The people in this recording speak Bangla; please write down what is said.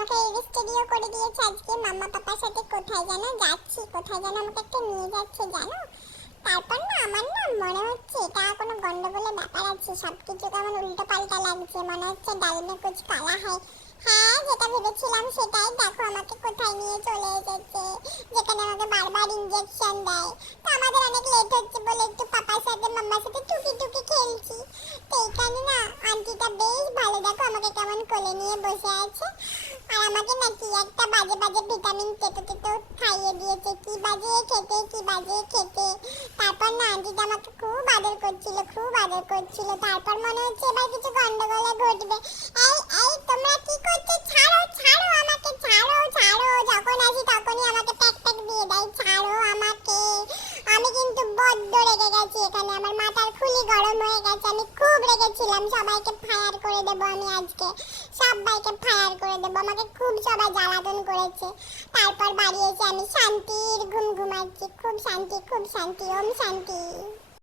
আমাকে রেজিস্টারিও করে দিয়েছে আজকে মাম্মা পাপার সাথে। কোথায় যেন যাচ্ছি, কোথায় যেন আমাকে একটা নিয়ে যাচ্ছে জানো। তারপর না আমার না মনে হচ্ছে এটা কোনো গন্ডগোলের ব্যাপার আছে, সবকিছু কেমন উল্টো পাল্টা লাগছে, মনে হচ্ছে ডাল মে কুছ কালা হয়। হ্যাঁ, যেটা ভেবেছিলাম সেটাই, দেখো আমাকে কোথায় নিয়ে চলে এসেছে, যেখানে আমাকে বারবার ইনজেকশন দেয়। তো আমাদের অনেক লেট হচ্ছে বলে একটু পাপার সাথে মাম্মার সাথে টুকি টুকি খেলছি। তো এখানে না আন্টিটা বেশ ভালো, দেখো আমাকে কেমন কোলে নিয়ে বসে আছে। আর আমাকে না কি একটা বাজে বাজে ভিটামিন তেতো তেতো খাইয়ে দিয়েছে, কি বাজে খেতে, কি বাজে খেতে। তারপর না আন্টিটা আমাকে খুব আদর করছিল, খুব আদর করছিল। তারপর মনে হচ্ছে এবার কিছু গন্ডগোল ঘটবে। এই এই তোমরা কি করছো? ছাড়ো ছাড়ো আমাকে, ছাড়ো ছাড়ো, যখন আসি তখনই আমাকে প্যাক প্যাক দিয়ে দেয়, ছাড়ো আমাকে। আমি কিন্তু বড্ড রেগে গেছি, এখানে আমার মাথার খুলি গরম হয়ে গেছে। আমি খুব রেগেছিলাম, সবাইকে ফায়ার করে দেবো আমি আজকে, সবাইকে ফায়ার করে দেবো। আমাকে খুব সবাই জ্বালাতন করেছে। তারপর বাড়ি এসে আমি শান্তির ঘুম ঘুমাচ্ছি, খুব শান্তি, খুব শান্তি, ওম শান্তি।